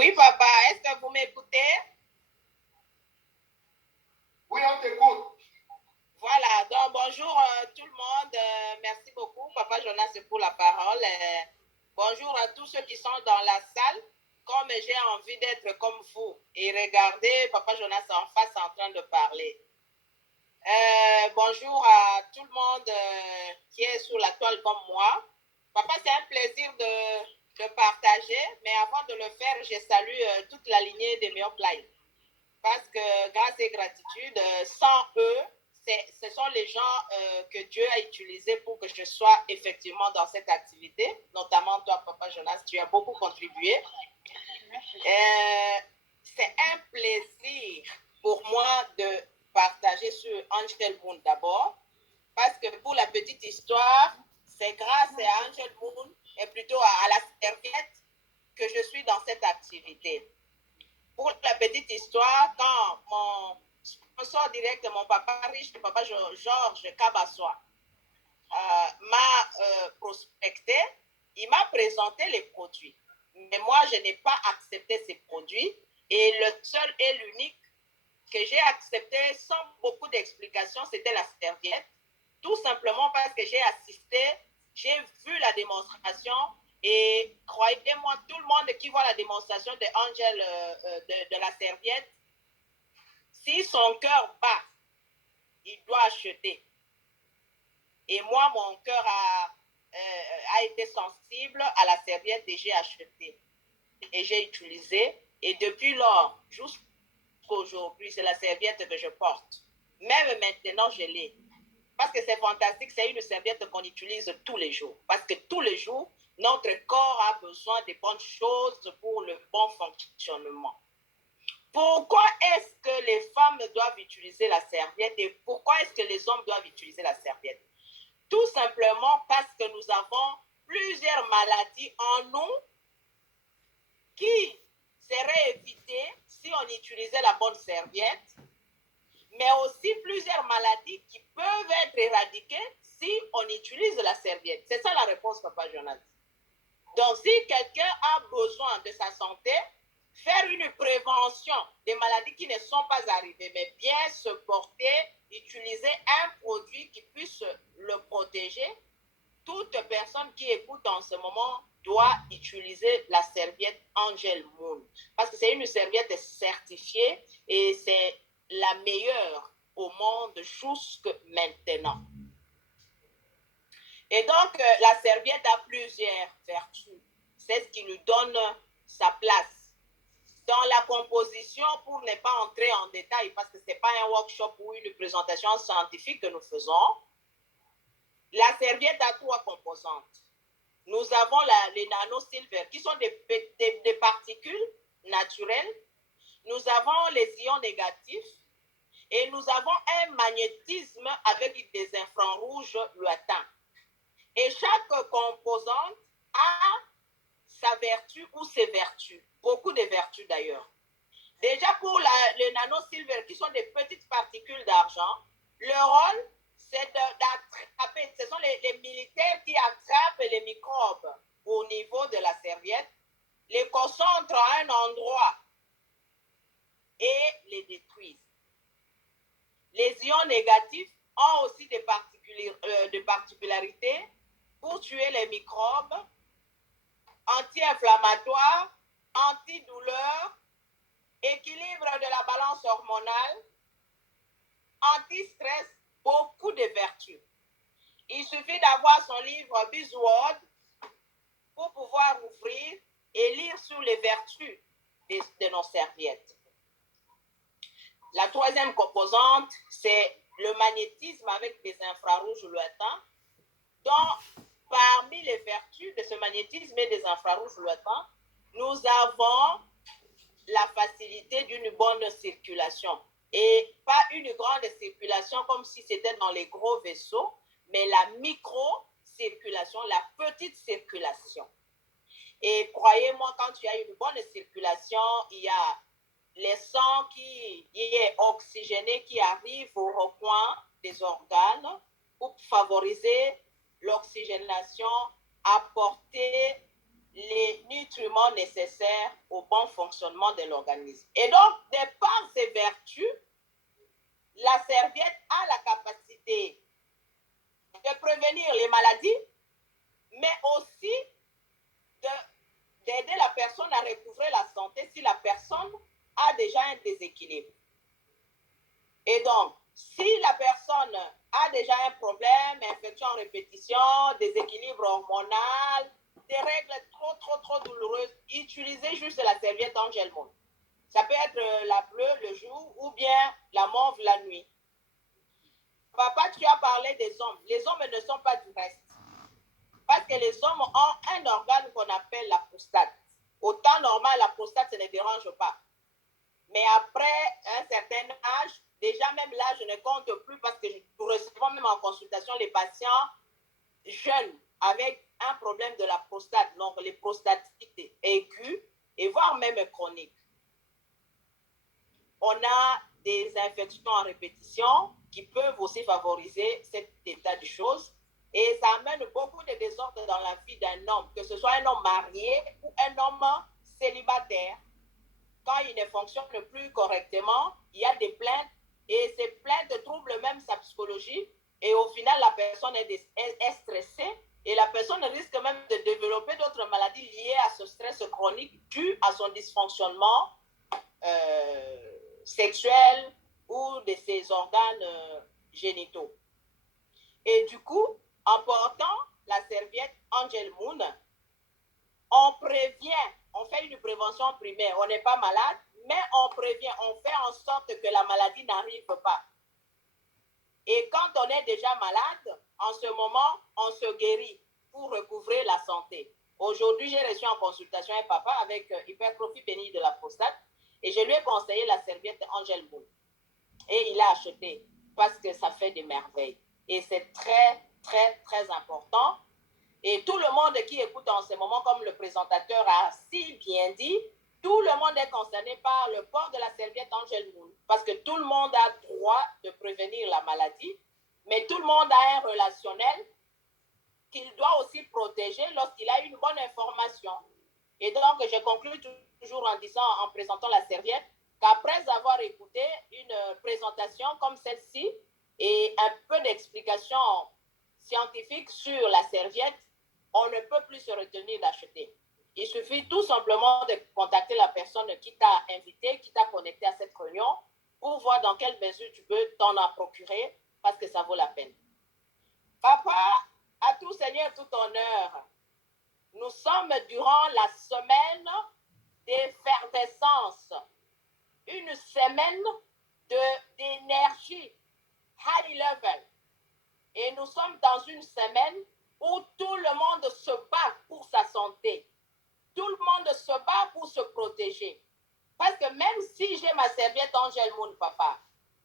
Oui, papa, est-ce que vous m'écoutez? Oui, on t'écoute. Voilà, donc bonjour tout le monde. Merci beaucoup, papa Jonas, pour la parole. Bonjour à tous ceux qui sont dans la salle. Comme j'ai envie d'être comme vous et regardez papa Jonas en face en train de parler. Bonjour à tout le monde qui est sur la toile comme moi. Papa, c'est un plaisir de partager, mais avant de le faire, je salue toute la lignée des Meilleurs Live. Parce que grâce et gratitude, sans eux, ce sont les gens que Dieu a utilisés pour que je sois effectivement dans cette activité. Notamment toi, papa Jonas, tu as beaucoup contribué. C'est un plaisir pour moi de partager sur Angel Moon d'abord. Parce que pour la petite histoire, c'est grâce à Angel Moon et plutôt à la serviette que je suis dans cette activité. Pour la petite histoire, quand mon sponsor direct, mon papa riche, le papa Georges Kabassoa, m'a prospecté, il m'a présenté les produits. Mais moi, je n'ai pas accepté ces produits. Et le seul et l'unique que j'ai accepté sans beaucoup d'explications, c'était la serviette. Tout simplement parce que j'ai assisté, j'ai vu la démonstration. Et croyez-moi, tout le monde qui voit la démonstration de Angel de la serviette, si son cœur bat, il doit acheter. Et moi, mon cœur a été sensible à la serviette et j'ai acheté. Et j'ai utilisé. Et depuis lors, jusqu'à aujourd'hui, c'est la serviette que je porte. Même maintenant, je l'ai. Parce que c'est fantastique, c'est une serviette qu'on utilise tous les jours. Parce que tous les jours, notre corps a besoin de bonnes choses pour le bon fonctionnement. Pourquoi est-ce que les femmes doivent utiliser la serviette et pourquoi est-ce que les hommes doivent utiliser la serviette? Tout simplement parce que nous avons plusieurs maladies en nous qui seraient évitées si on utilisait la bonne serviette, mais aussi plusieurs maladies qui peuvent être éradiquées si on utilise la serviette. C'est ça la réponse, papa Jonas. Donc, si quelqu'un a besoin de sa santé, faire une prévention des maladies qui ne sont pas arrivées, mais bien se porter, utiliser un produit qui puisse le protéger. Toute personne qui écoute en ce moment doit utiliser la serviette Angel Moon. Parce que c'est une serviette certifiée et c'est la meilleure au monde jusque maintenant. Et donc, la serviette a plusieurs vertus. C'est ce qui lui donne sa place. Dans la composition, pour ne pas entrer en détail, parce que ce n'est pas un workshop ou une présentation scientifique que nous faisons, la serviette a 3 composantes. Nous avons les nanosilver, qui sont des particules naturelles. Nous avons les ions négatifs. Et nous avons un magnétisme avec des infrarouges lointains. Et chaque composante a sa vertu ou ses vertus. Beaucoup de vertus d'ailleurs. Déjà pour les nanosilver, qui sont des petites particules d'argent, leur rôle, c'est d'attraper. Ce sont les militaires qui attrapent les microbes au niveau de la serviette, les concentrent à un endroit et les détruisent. Les ions négatifs ont aussi des particularités pour tuer les microbes, anti-inflammatoires, anti-douleurs, équilibre de la balance hormonale, anti-stress, beaucoup de vertus. Il suffit d'avoir son livre Buzzword pour pouvoir ouvrir et lire sur les vertus de nos serviettes. La 3e composante, c'est le magnétisme avec des infrarouges lointains. Donc, parmi les vertus de ce magnétisme et des infrarouges lointains, nous avons la facilité d'une bonne circulation. Et pas une grande circulation comme si c'était dans les gros vaisseaux, mais la micro-circulation, la petite circulation. Et croyez-moi, quand il y a une bonne circulation, il y a le sang qui est oxygéné qui arrive au recoin des organes pour favoriser l'oxygénation, apporter les nutriments nécessaires au bon fonctionnement de l'organisme. Et donc, de par ses vertus, la serviette a la capacité de prévenir les maladies, mais aussi d'aider la personne à recouvrer la santé si la personne a déjà un déséquilibre. Et donc, si la personne a déjà un problème, infection en répétition, déséquilibre hormonal, des règles trop douloureuses, utilisez juste la serviette Angel Moon. Ça peut être la bleue le jour ou bien la mauve la nuit. Papa, tu as parlé des hommes. Les hommes ne sont pas du reste. Parce que les hommes ont un organe qu'on appelle la prostate. Au temps normal, la prostate, ça ne dérange pas. Mais après un certain âge, déjà même l'âge ne compte plus parce que nous recevons même en consultation les patients jeunes avec un problème de la prostate, donc les prostatites aiguës et voire même chroniques. On a des infections en répétition qui peuvent aussi favoriser cet état de choses et ça amène beaucoup de désordres dans la vie d'un homme, que ce soit un homme marié ou un homme célibataire. Quand il ne fonctionne plus correctement, il y a des plaintes et ces plaintes troublent même sa psychologie et au final la personne est stressée et la personne risque même de développer d'autres maladies liées à ce stress chronique dû à son dysfonctionnement sexuel ou de ses organes génitaux. Et du coup, en portant la serviette Angel Moon, on prévient, on fait une prévention primaire, on n'est pas malade, mais on prévient, on fait en sorte que la maladie n'arrive pas. Et quand on est déjà malade, en ce moment, on se guérit pour recouvrer la santé. Aujourd'hui, j'ai reçu en consultation un papa avec hypertrophie bénigne de la prostate et je lui ai conseillé la serviette Angel Moon. Et il a acheté parce que ça fait des merveilles. Et c'est très important. Et tout le monde qui écoute en ce moment, comme le présentateur a si bien dit, tout le monde est concerné par le port de la serviette Angel Moon. Parce que tout le monde a droit de prévenir la maladie, mais tout le monde a un relationnel qu'il doit aussi protéger lorsqu'il a une bonne information. Et donc, je conclue toujours en disant, en présentant la serviette, qu'après avoir écouté une présentation comme celle-ci et un peu d'explication scientifique sur la serviette, on ne peut plus se retenir d'acheter. Il suffit tout simplement de contacter la personne qui t'a invité, qui t'a connecté à cette réunion pour voir dans quelle mesure tu peux t'en procurer parce que ça vaut la peine. Papa, à tout Seigneur, tout honneur. Nous sommes durant la semaine d'effervescence, une semaine d'énergie high level. Et nous sommes dans une semaine où tout le monde se bat pour sa santé. Tout le monde se bat pour se protéger. Parce que même si j'ai ma serviette Angel Moon, papa,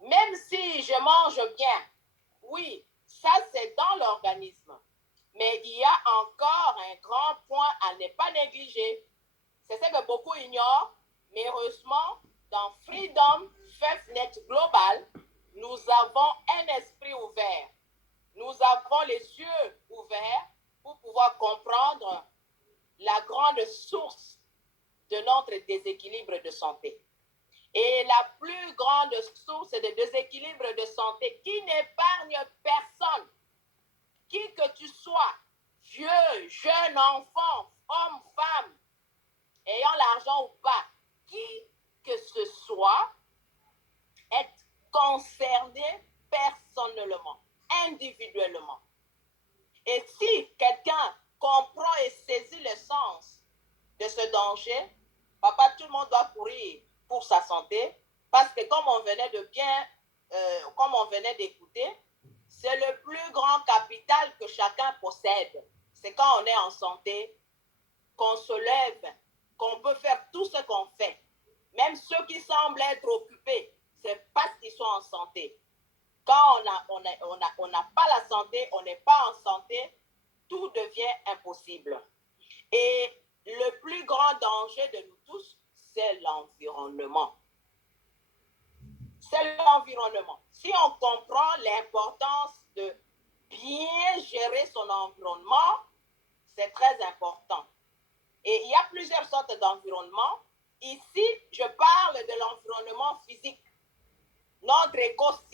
même si je mange bien, oui, ça c'est dans l'organisme. Mais il y a encore un grand point à ne pas négliger. C'est ce que beaucoup ignorent, mais heureusement, dans Freedom FEFNet Global, nous avons un esprit ouvert. Nous avons les yeux ouverts pour pouvoir comprendre la grande source de notre déséquilibre de santé. Et la plus grande source de déséquilibre de santé qui n'épargne personne, qui que tu sois, vieux, jeune, enfant, homme, femme, ayant l'argent ou pas, qui que ce soit, est concerné personnellement, individuellement. Et si quelqu'un comprend et saisit le sens de ce danger, papa, tout le monde doit courir pour sa santé, parce que comme on venait d'écouter, c'est le plus grand capital que chacun possède. C'est quand on est en santé, qu'on se lève, qu'on peut faire tout ce qu'on fait. Même ceux qui semblent être occupés, c'est parce qu'ils sont en santé. Quand on n'a pas la santé, on n'est pas en santé, tout devient impossible. Et le plus grand danger de nous tous, c'est l'environnement. C'est l'environnement. Si on comprend l'importance de bien gérer son environnement, c'est très important. Et il y a plusieurs sortes d'environnements. Ici, je parle de l'environnement physique, notre écosystème.